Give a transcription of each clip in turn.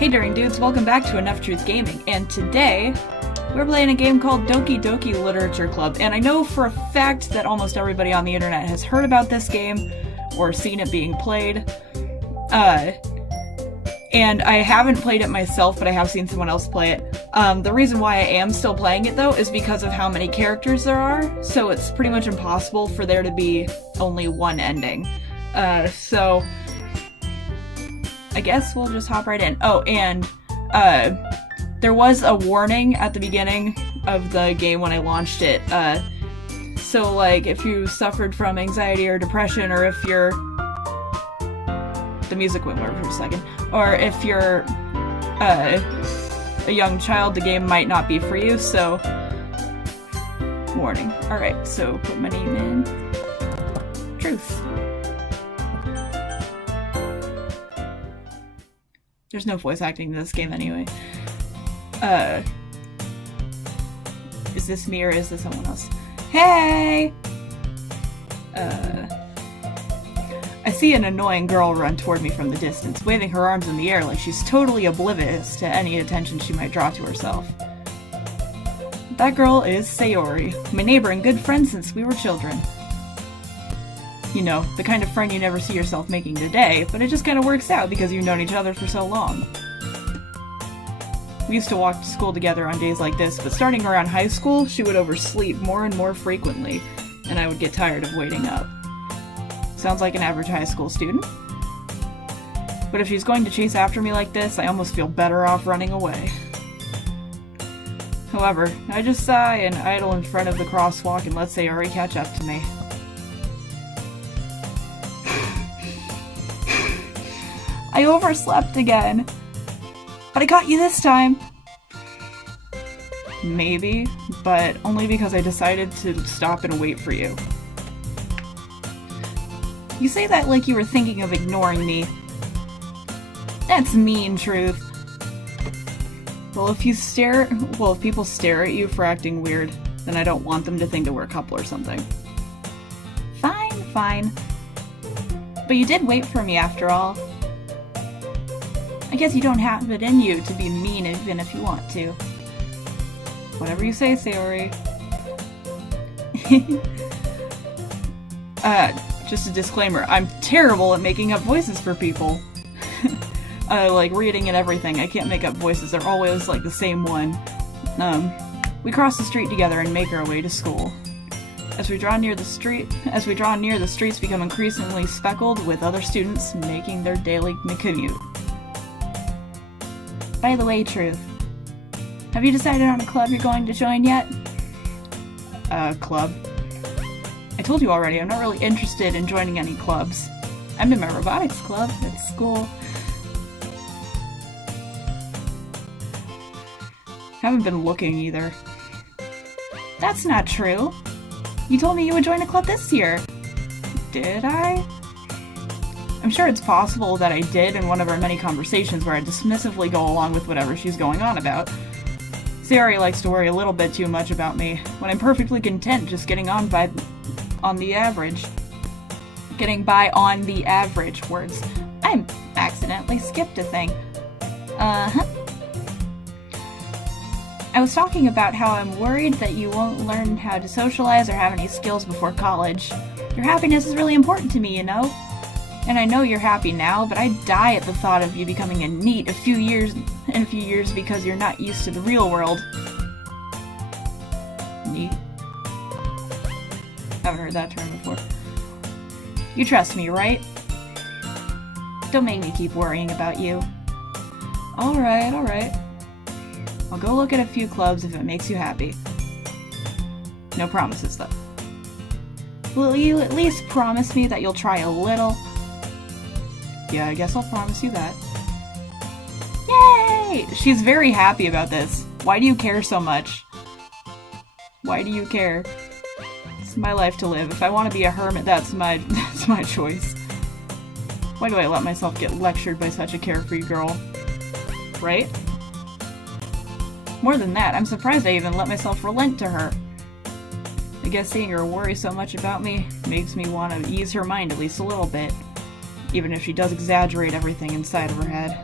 Hey Daring Dudes, welcome back to Enough Truth Gaming, and today we're playing a game called Doki Doki Literature Club, and I know for a fact that almost everybody on the internet has heard about this game or seen it being played, and I haven't played it myself, but I have seen someone else play it. The reason why I am still playing it though is because of how many characters there are, so it's pretty much impossible for there to be only one ending. So I guess we'll just hop right in. Oh, and there was a warning at the beginning of the game when I launched it. So like if you suffered from anxiety or depression, or if you're... The music went weird for a second. Or if you're a young child, the game might not be for you, so... Warning. Alright, so put my name in. Truth. There's no voice acting in this game anyway. Is this me or is this someone else? Hey! I see an annoying girl run toward me from the distance, waving her arms in the air like she's totally oblivious to any attention she might draw to herself. That girl is Sayori, my neighbor and good friend since we were children. You know, the kind of friend you never see yourself making today, but it just kind of works out because you've known each other for so long. We used to walk to school together on days like this, but starting around high school, she would oversleep more and more frequently, and I would get tired of waiting up. Sounds like an average high school student. But if she's going to chase after me like this, I almost feel better off running away. However, I just sigh and idle in front of the crosswalk and let Sayori catch up to me. I overslept again. But I got you this time. Maybe, but only because I decided to stop and wait for you. You say that like you were thinking of ignoring me. That's mean, Truth. Well, if people stare at you for acting weird, then I don't want them to think that we're a couple or something. Fine. But you did wait for me after all. I guess you don't have it in you to be mean even if you want to. Whatever you say, Sayori. Just a disclaimer, I'm terrible at making up voices for people. Like reading and everything, I can't make up voices, they're always like the same one. We cross the street together and make our way to school. As we draw near the streets become increasingly speckled with other students making their daily commute. By the way, Truth, have you decided on a club you're going to join yet? Club? I told you already, I'm not really interested in joining any clubs. I'm in my robotics club at school. Haven't been looking either. That's not true. You told me you would join a club this year. Did I? I'm sure it's possible that I did in one of our many conversations where I dismissively go along with whatever she's going on about. Sayori likes to worry a little bit too much about me, when I'm perfectly content just getting by on the average. Words. I accidentally skipped a thing. I was talking about how I'm worried that you won't learn how to socialize or have any skills before college. Your happiness is really important to me, you know? And I know you're happy now, but I'd die at the thought of you becoming a NEET in a few years because you're not used to the real world. NEET? Haven't heard that term before. You trust me, right? Don't make me keep worrying about you. Alright. I'll go look at a few clubs if it makes you happy. No promises, though. Will you at least promise me that you'll try a little? Yeah, I guess I'll promise you that. Yay! She's very happy about this. Why do you care so much? Why do you care? It's my life to live. If I want to be a hermit, that's my choice. Why do I let myself get lectured by such a carefree girl? Right? More than that, I'm surprised I even let myself relent to her. I guess seeing her worry so much about me makes me want to ease her mind at least a little bit, even if she does exaggerate everything inside of her head.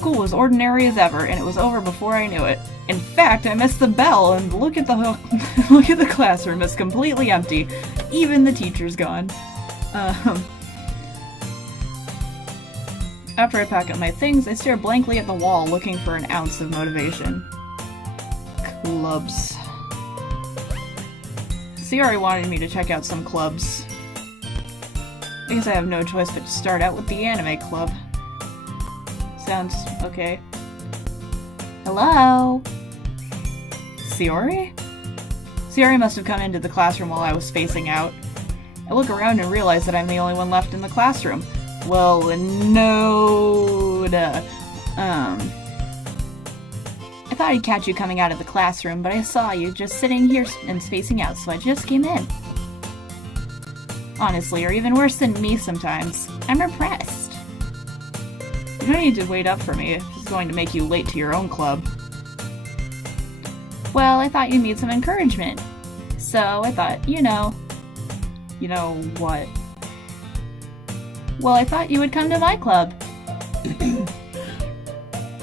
School was ordinary as ever, and it was over before I knew it. In fact, I missed the bell, and look at the look at the classroom. It's completely empty. Even the teacher's gone. After I pack up my things, I stare blankly at the wall, looking for an ounce of motivation. Clubs. Sayori wanted me to check out some clubs. I guess I have no choice but to start out with the anime club. Sounds okay. Hello? Sayori? Sayori must have come into the classroom while I was spacing out. I look around and realize that I'm the only one left in the classroom. Well, no... I thought I'd catch you coming out of the classroom, but I saw you just sitting here and spacing out, so I just came in. Honestly, you're even worse than me sometimes. I'm impressed. You don't need to wait up for me if it's going to make you late to your own club. Well, I thought you'd need some encouragement. So I thought, you know... You know what? Well, I thought you would come to my club.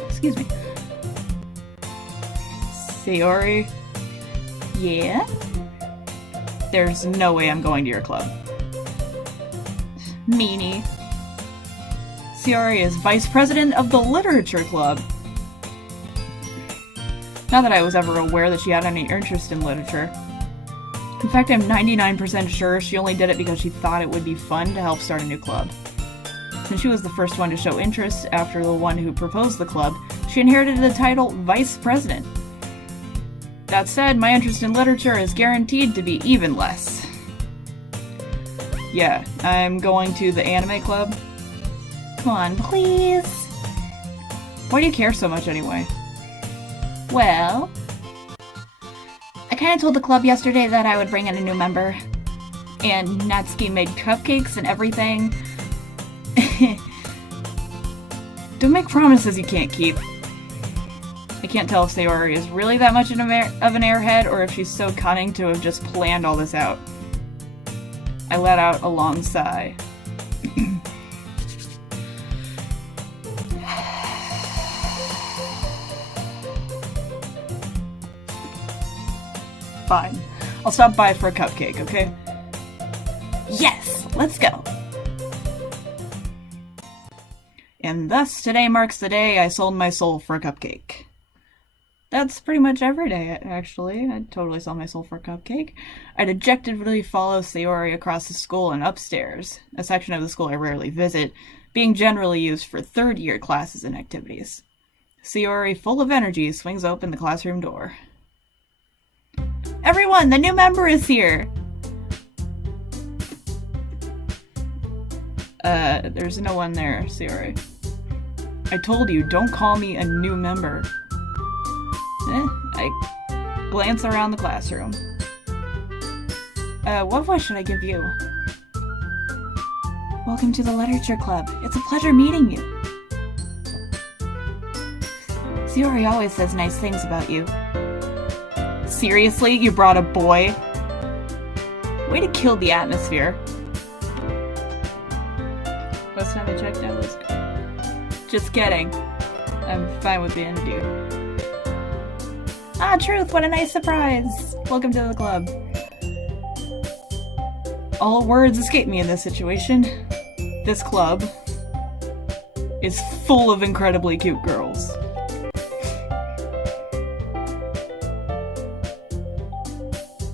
Excuse me. Sayori? Yeah? There's no way I'm going to your club. Meanie. Sayori is vice president of the literature club. Not that I was ever aware that she had any interest in literature. In fact, I'm 99% sure she only did it because she thought it would be fun to help start a new club. Since she was the first one to show interest after the one who proposed the club, she inherited the title Vice President. That said, my interest in literature is guaranteed to be even less. Yeah, I'm going to the anime club. Come on, please. Why do you care so much anyway? Well... I kinda told the club yesterday that I would bring in a new member. And Natsuki made cupcakes and everything. Don't make promises you can't keep. I can't tell if Sayori is really that much of an airhead or if she's so cunning to have just planned all this out. I let out a long sigh. Fine. I'll stop by for a cupcake, okay? Yes! Let's go! And thus, today marks the day I sold my soul for a cupcake. That's pretty much every day, actually. I'd totally sell my soul for a cupcake. I dejectedly follow Sayori across the school and upstairs, a section of the school I rarely visit, being generally used for third-year classes and activities. Sayori, full of energy, swings open the classroom door. Everyone, the new member is here! There's no one there, Sayori. I told you, don't call me a new member. I glance around the classroom. What voice should I give you? Welcome to the Literature Club. It's a pleasure meeting you. Sayori always says nice things about you. Seriously? You brought a boy? Way to kill the atmosphere. Last time I checked, that was... Just kidding. I'm fine with being a dude. Ah, Truth, what a nice surprise! Welcome to the club. All words escape me in this situation. This club is full of incredibly cute girls.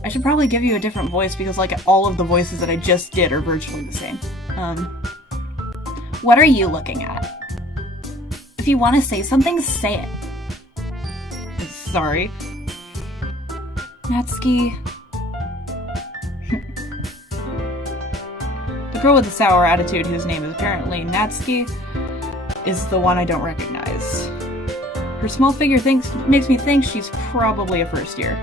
I should probably give you a different voice because, like, all of the voices that I just did are virtually the same. What are you looking at? If you want to say something, say it. Sorry. Natsuki. The girl with the sour attitude, whose name is apparently Natsuki, is the one I don't recognize. Her small figure makes me think she's probably a first year.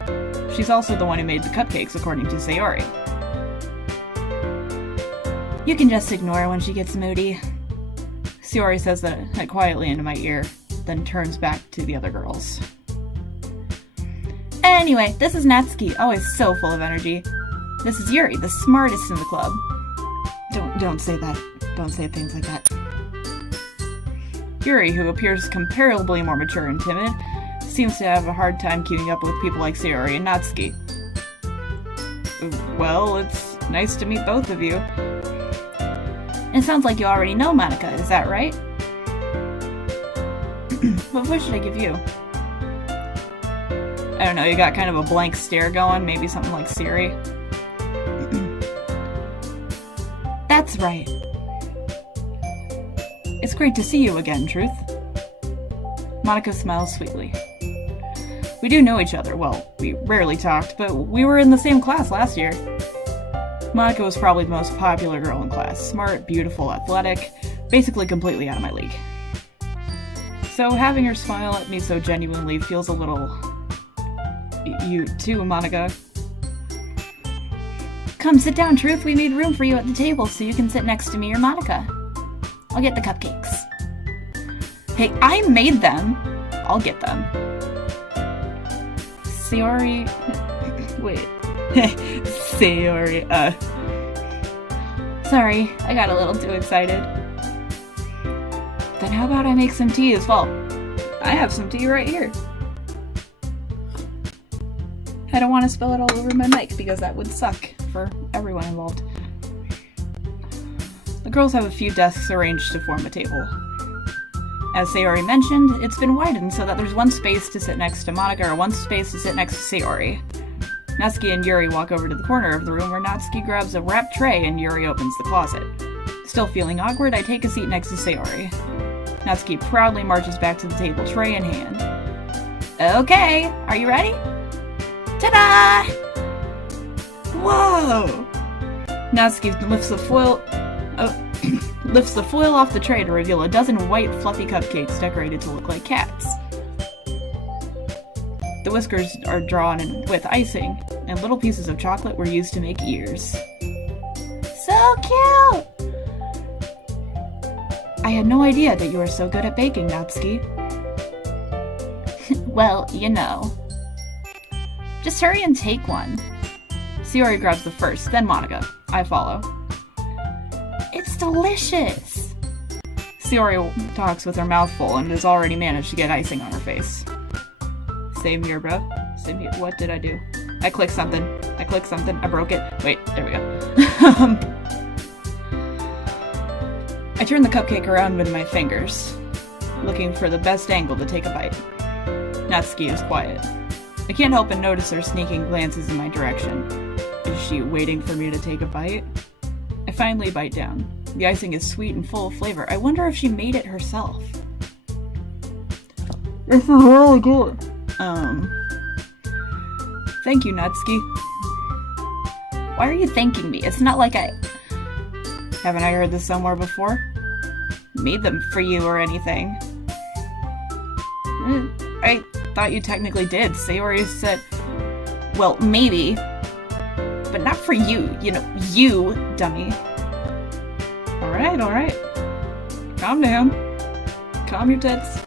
She's also the one who made the cupcakes, according to Sayori. You can just ignore her when she gets moody. Sayori says that quietly into my ear, then turns back to the other girls. Anyway, this is Natsuki, always so full of energy. This is Yuri, the smartest in the club. Don't say that. Don't say things like that. Yuri, who appears comparably more mature and timid, seems to have a hard time keeping up with people like Sayori and Natsuki. Well, it's nice to meet both of you. It sounds like you already know Monika, is that right? What voice should I give you? I don't know, you got kind of a blank stare going, maybe something like Siri. That's right. It's great to see you again, Truth. Monika smiles sweetly. We do know each other. Well, we rarely talked, but we were in the same class last year. Monika was probably the most popular girl in class. Smart, beautiful, athletic, basically completely out of my league. So having her smile at me so genuinely feels a little... You too, Monika. Come sit down, Truth. We made room for you at the table so you can sit next to me or Monika. I'll get the cupcakes. Hey, I made them! I'll get them. Sayori... Wait. Sayori, Sorry, I got a little too excited. Then how about I make some tea as well? I have some tea right here. I don't want to spill it all over my mic because that would suck for everyone involved. The girls have a few desks arranged to form a table. As Sayori mentioned, it's been widened so that there's one space to sit next to Monika or one space to sit next to Sayori. Natsuki and Yuri walk over to the corner of the room where Natsuki grabs a wrapped tray and Yuri opens the closet. Still feeling awkward, I take a seat next to Sayori. Natsuki proudly marches back to the table, tray in hand. Okay, are you ready? Ta-da! Whoa! Natsuki lifts the foil off the tray to reveal a dozen white, fluffy cupcakes decorated to look like cats. The whiskers are drawn with icing, and little pieces of chocolate were used to make ears. So cute! I had no idea that you were so good at baking, Natsuki. Well, you know. Just hurry and take one. Sayori grabs the first, then Monika. I follow. It's delicious! Sayori talks with her mouth full and has already managed to get icing on her face. Same here, bro. Same here. What did I do? I clicked something. I broke it. Wait, there we go. I turn the cupcake around with my fingers, looking for the best angle to take a bite. Natsuki is quiet. I can't help but notice her sneaking glances in my direction. Is she waiting for me to take a bite? I finally bite down. The icing is sweet and full of flavor. I wonder if she made it herself. This is really good. Thank you, Natsuki. Why are you thanking me? It's not like I... Haven't I heard this somewhere before? Made them for you or anything. I thought you technically did. Sayori said... Well, maybe. But not for you. You know, you, dummy. Alright. Calm down. Calm your tits.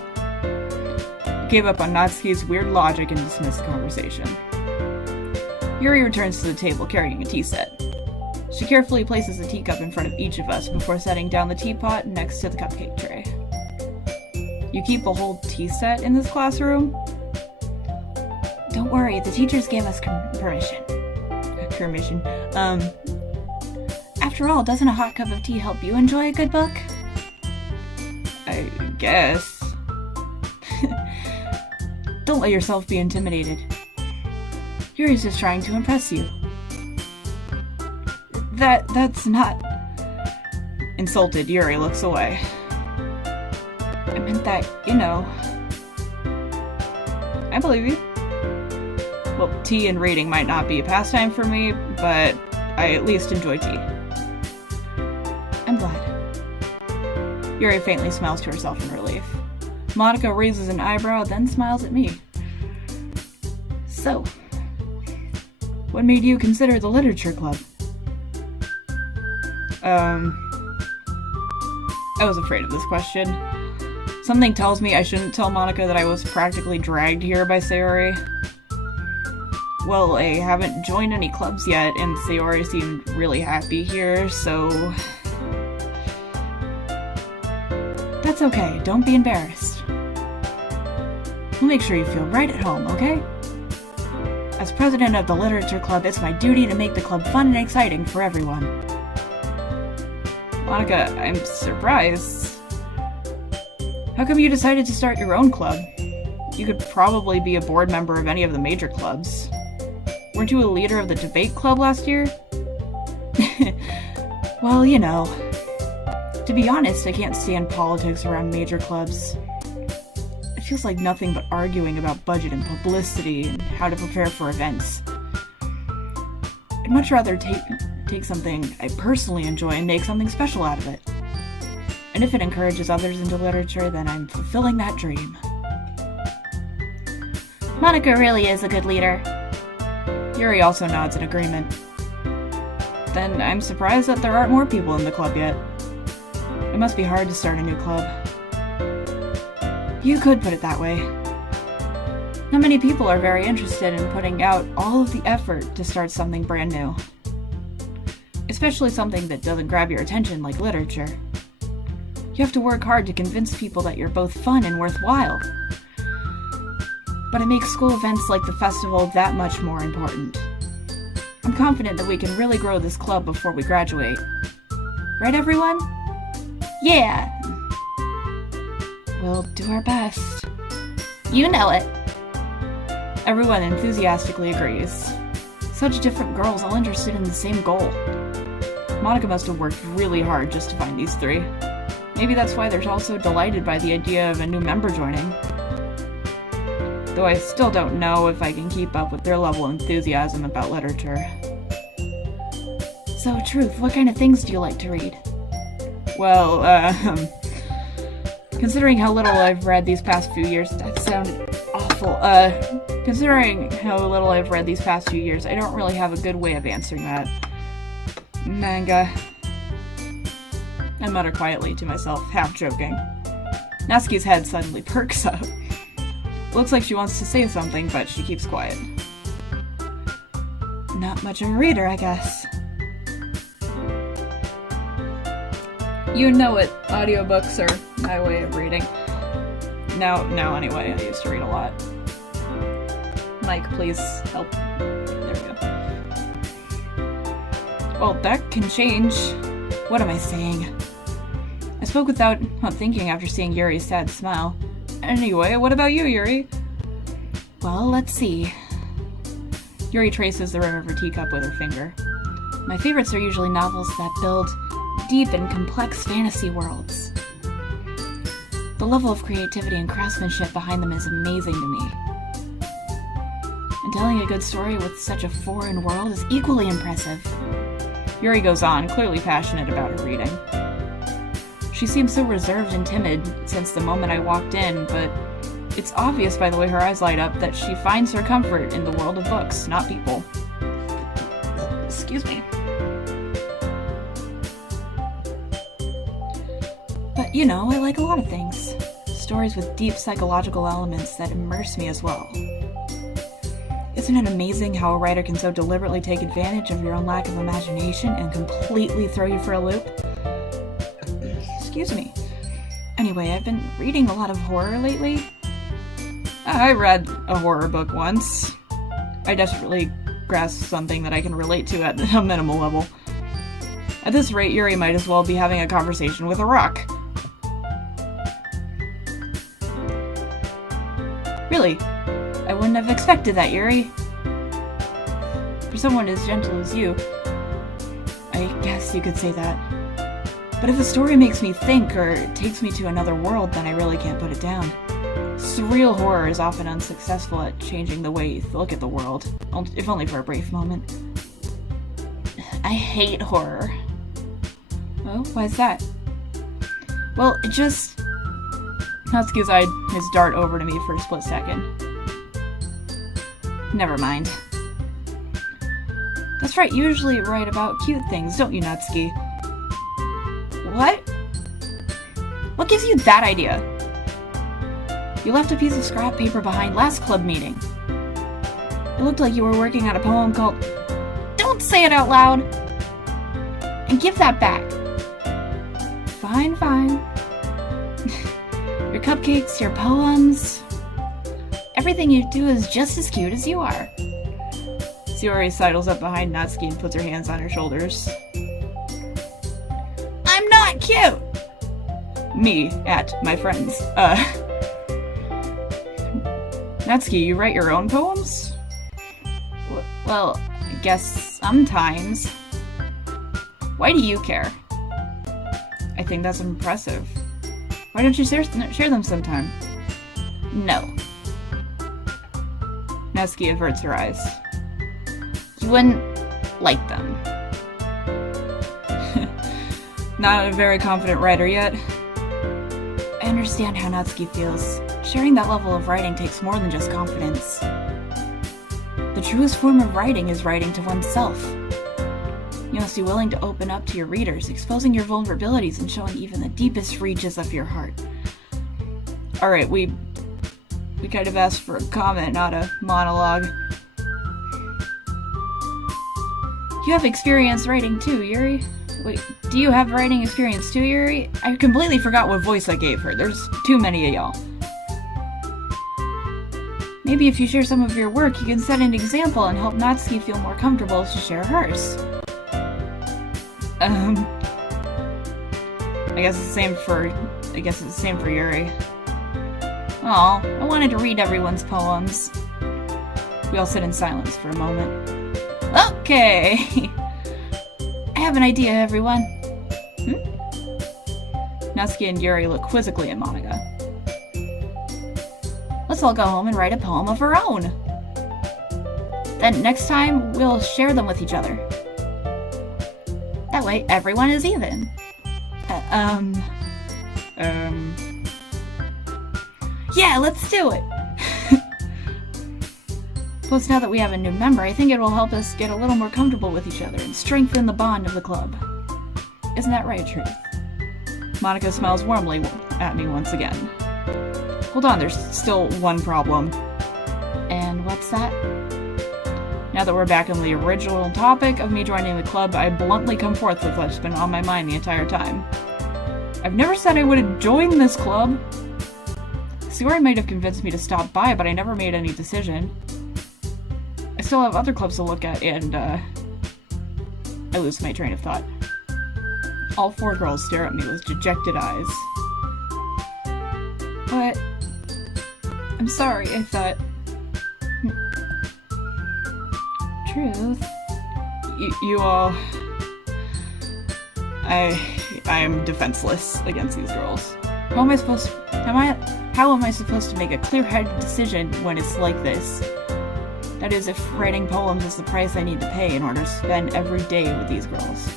I gave up on Natsuki's weird logic and dismissed the conversation. Yuri returns to the table carrying a tea set. She carefully places a teacup in front of each of us before setting down the teapot next to the cupcake tray. You keep a whole tea set in this classroom? Don't worry, the teachers gave us permission. After all, doesn't a hot cup of tea help you enjoy a good book? I guess. Don't let yourself be intimidated. Yuri's just trying to impress you. That's not... Insulted, Yuri looks away. I meant that, you know... I believe you. Well, tea and reading might not be a pastime for me, but I at least enjoy tea. I'm glad. Yuri faintly smiles to herself in relief. Monika raises an eyebrow, then smiles at me. So, what made you consider the literature club? I was afraid of this question. Something tells me I shouldn't tell Monika that I was practically dragged here by Sayori. Well, I haven't joined any clubs yet, and Sayori seemed really happy here, so... That's okay, don't be embarrassed. We'll make sure you feel right at home, okay? As president of the Literature Club, it's my duty to make the club fun and exciting for everyone. Monica, I'm surprised. How come you decided to start your own club? You could probably be a board member of any of the major clubs. Weren't you a leader of the debate club last year? Well, you know. To be honest, I can't stand politics around major clubs. It feels like nothing but arguing about budget and publicity and how to prepare for events. I'd much rather take something I personally enjoy and make something special out of it. And if it encourages others into literature, then I'm fulfilling that dream. Monica really is a good leader. Yuri also nods in agreement. Then I'm surprised that there aren't more people in the club yet. It must be hard to start a new club. You could put it that way. Not many people are very interested in putting out all of the effort to start something brand new. Especially something that doesn't grab your attention like literature. You have to work hard to convince people that you're both fun and worthwhile. But it makes school events like the festival that much more important. I'm confident that we can really grow this club before we graduate. Right, everyone? Yeah! We'll do our best. You know it. Everyone enthusiastically agrees. Such different girls all interested in the same goal. Monica must have worked really hard just to find these three. Maybe that's why they're all so delighted by the idea of a new member joining. Though I still don't know if I can keep up with their level of enthusiasm about literature. So, Truth, what kind of things do you like to read? Well, considering how little I've read these past few years, that sounded awful. Considering how little I've read these past few years, I don't really have a good way of answering that. Manga. I mutter quietly to myself, half joking. Natsuki's head suddenly perks up. Looks like she wants to say something, but she keeps quiet. Not much of a reader, I guess. You know it. Audiobooks are my way of reading. Now anyway, I used to read a lot. Mike, please help. There we go. Well, that can change. What am I saying? I spoke without thinking after seeing Yuri's sad smile. Anyway, what about you, Yuri? Well, let's see. Yuri traces the rim of her teacup with her finger. My favorites are usually novels that build deep and complex fantasy worlds. The level of creativity and craftsmanship behind them is amazing to me. And telling a good story with such a foreign world is equally impressive. Yuri goes on, clearly passionate about her reading. She seems so reserved and timid since the moment I walked in, but it's obvious by the way her eyes light up that she finds her comfort in the world of books, not people. Excuse me. But, you know, I like a lot of things. Stories with deep psychological elements that immerse me as well. Isn't it amazing how a writer can so deliberately take advantage of your own lack of imagination and completely throw you for a loop? Excuse me. Anyway, I've been reading a lot of horror lately. I read a horror book once. I desperately grasped something that I can relate to at a minimal level. At this rate, Yuri might as well be having a conversation with a rock. Really? I wouldn't have expected that, Yuri. For someone as gentle as you, I guess you could say that. But if a story makes me think or takes me to another world, then I really can't put it down. Surreal horror is often unsuccessful at changing the way you look at the world, if only for a brief moment. I hate horror. Oh, why is that? Well, it just... Natsuki's eyed his dart over to me for a split second. Never mind. That's right, you usually write about cute things, don't you, Natsuki? What? What gives you that idea? You left a piece of scrap paper behind last club meeting. It looked like you were working on a poem called... Don't say it out loud! And give that back. Fine. cupcakes, your poems. Everything you do is just as cute as you are. Sayori sidles up behind Natsuki and puts her hands on her shoulders. I'm not cute! Me, at my friends. Natsuki, you write your own poems? Well, I guess sometimes. Why do you care? I think that's impressive. Why don't you share them sometime? No. Natsuki averts her eyes. You wouldn't like them. Not a very confident writer yet. I understand how Natsuki feels. Sharing that level of writing takes more than just confidence. The truest form of writing is writing to oneself. You must be willing to open up to your readers, exposing your vulnerabilities and showing even the deepest reaches of your heart. Alright, we kind of asked for a comment, not a monologue. You have experience writing too, Yuri. Wait, do you have writing experience too, Yuri? I completely forgot what voice I gave her. There's too many of y'all. Maybe if you share some of your work, you can set an example and help Natsuki feel more comfortable to share hers. I guess it's the same for Yuri. Aw, I wanted to read everyone's poems. We all sit in silence for a moment. Okay! I have an idea, everyone. Natsuki and Yuri look quizzically at Monica. Let's all go home and write a poem of our own. Then next time, we'll share them with each other. That way, everyone is even. Yeah, let's do it! Plus, now that we have a new member, I think it will help us get a little more comfortable with each other and strengthen the bond of the club. Isn't that right, Truth? Monica smiles warmly at me once again. Hold on, there's still one problem. And what's that? Now that we're back on the original topic of me joining the club, I bluntly come forth with what's been on my mind the entire time. I've never said I would have joined this club. Sayori might have convinced me to stop by, but I never made any decision. I still have other clubs to look at, and, I lose my train of thought. All four girls stare at me with dejected eyes. But... I'm sorry, I thought... Truth? You all... I am defenseless against these girls. How am I supposed to make a clear-headed decision when it's like this? That is, if writing poems is the price I need to pay in order to spend every day with these girls.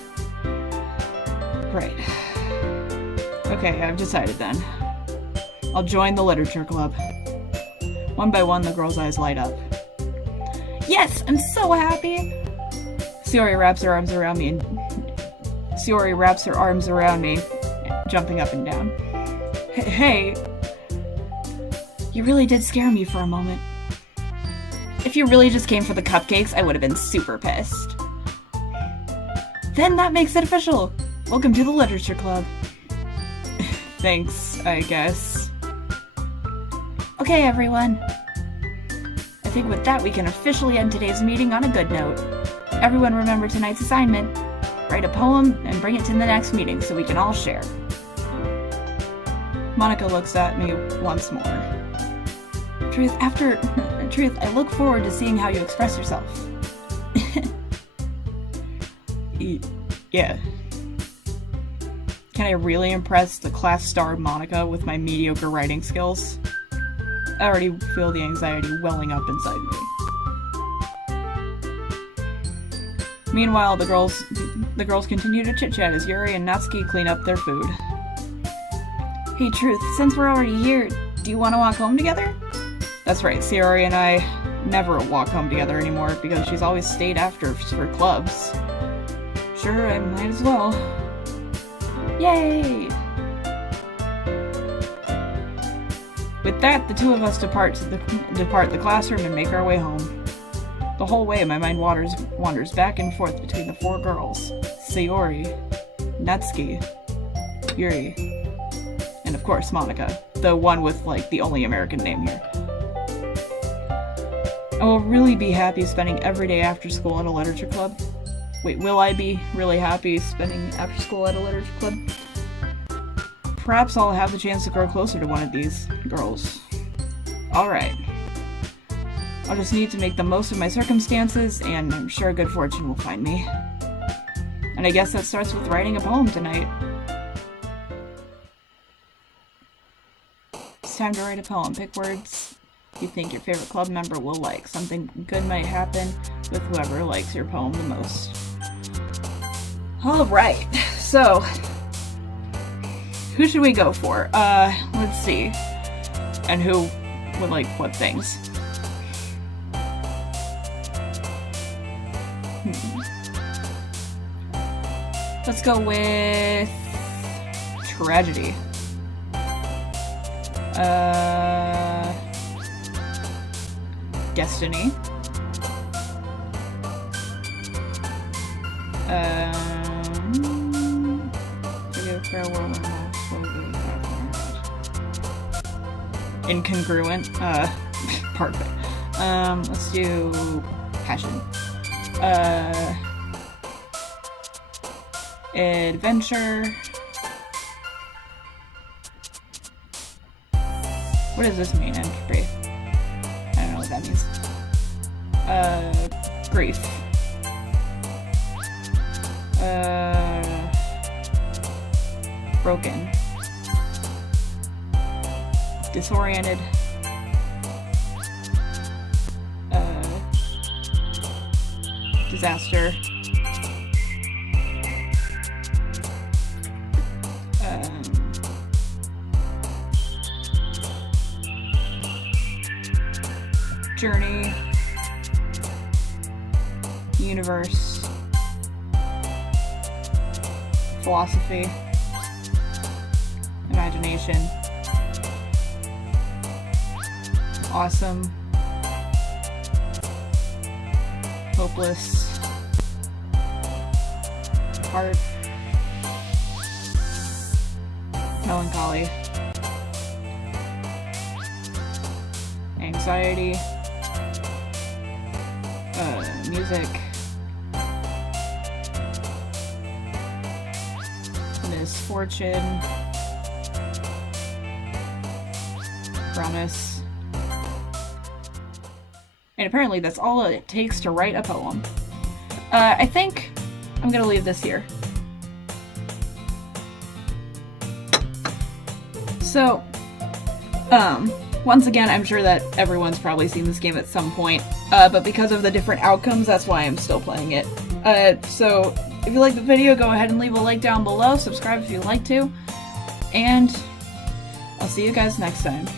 Right. Okay, I've decided then. I'll join the literature club. One by one, the girls' eyes light up. Yes, I'm so happy! Sayori wraps her arms around me, jumping up and down. Hey! You really did scare me for a moment. If you really just came for the cupcakes, I would have been super pissed. Then that makes it official! Welcome to the literature club. Thanks, I guess. Okay, everyone. I think with that we can officially end today's meeting on a good note. Everyone remember tonight's assignment. Write a poem and bring it to the next meeting so we can all share. Monica looks at me once more. Truth, I look forward to seeing how you express yourself. Yeah. Can I really impress the class star Monica with my mediocre writing skills? I already feel the anxiety welling up inside me. Meanwhile, the girls continue to chit-chat as Yuri and Natsuki clean up their food. Hey Truth, since we're already here, do you want to walk home together? That's right, Sayori and I never walk home together anymore because she's always stayed after for clubs. Sure, I might as well. Yay! With that, the two of us depart the classroom and make our way home. The whole way, my mind wanders back and forth between the four girls: Sayori, Natsuki, Yuri, And of course, Monica, the one with, like, the only American name here. I will really be happy spending every day after school at a literature club. Wait, will I be really happy spending after school at a literature club? Perhaps I'll have the chance to grow closer to one of these girls. Alright. I'll just need to make the most of my circumstances, and I'm sure good fortune will find me. And I guess that starts with writing a poem tonight. It's time to write a poem. Pick words you think your favorite club member will like. Something good might happen with whoever likes your poem the most. Alright, so who should we go for? Let's see. And who would like what things? Let's go with tragedy. Destiny. Farewell. Incongruent. Perfect. Let's do passion. Adventure. What does this mean? Grief. I don't know what that means. Grief. Broken. Disoriented. Disaster. Journey. Universe. Philosophy. Imagination. Awesome. Hopeless. Heart. Melancholy. Anxiety. Music. Misfortune. Promise. And apparently that's all it takes to write a poem. I think I'm gonna leave this here. So, once again, I'm sure that everyone's probably seen this game at some point, but because of the different outcomes, that's why I'm still playing it. So, if you like the video, go ahead and leave a like down below, subscribe if you'd like to, and I'll see you guys next time.